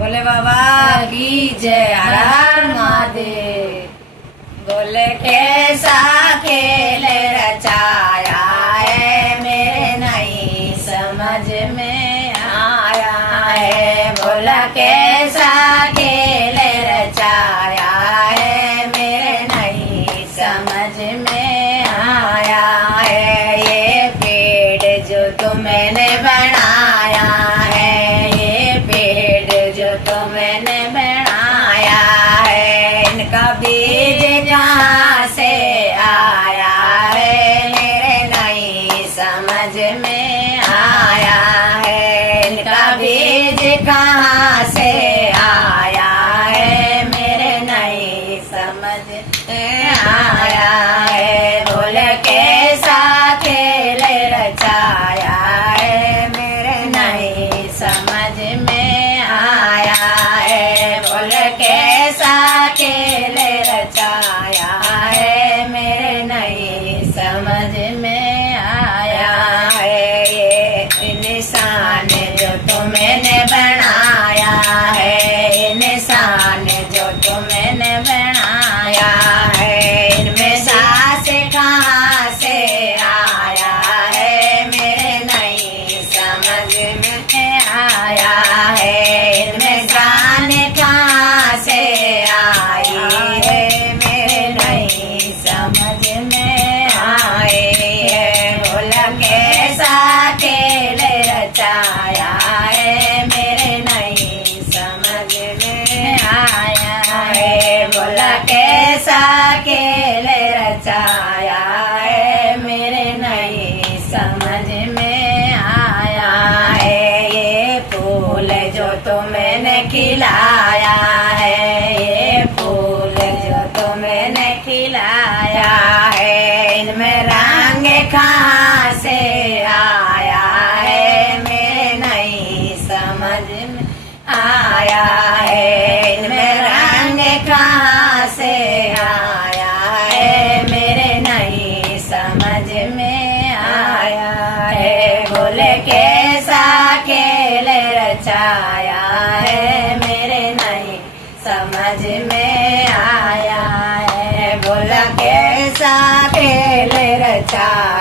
बोले बाबा की जय, हर हर महादेव। बोले कैसा खेल रचाया है, मेरे नहीं समझ में आया है। बोला कैसा खेल रचाया है, मेरे नहीं समझ में आया है। ये पेड़ जो तुमने बनाया है, ये पेड़ जो तुमने बनाया है, इनका बीज कहाँ से आया है, मेरे नहीं समझ में आया है। इनका बीज कहाँ से आया है, मेरे नहीं समझ में आया है। बोले कैसा खेल रचाया है, मेरे नहीं समझ में आया है। बोले कैसा खेल रचाया है, मेरे नहीं समझ में आया है। ये निशान जो तुमने बनाया है, निशान जो तुमने बनाया है, इनमें सांस कहाँ से आया है, मेरे नहीं समझ में आया है। इनमें जान कहाँ से आई है, मेरे नहीं समझ में आए है। बोला कैसा खेल रचाया है, मेरे नहीं समझ में आया है। बोला कैसा खेल रचाया है, मेरे नहीं समझ में आया है। ये फूल जो तुमने खिलाया है, ये फूल जो तुमने खिलाया है, इनमें रंग कहाँ से आया है, मेरे नहीं समझ में आया है। इनमें रंग कहाँ से आया है, मेरे नहीं समझ में आया है। बोले कैसा खेल रचाया है, मेरे नहीं समझ में आया है। बोला कैसा खेल रचाया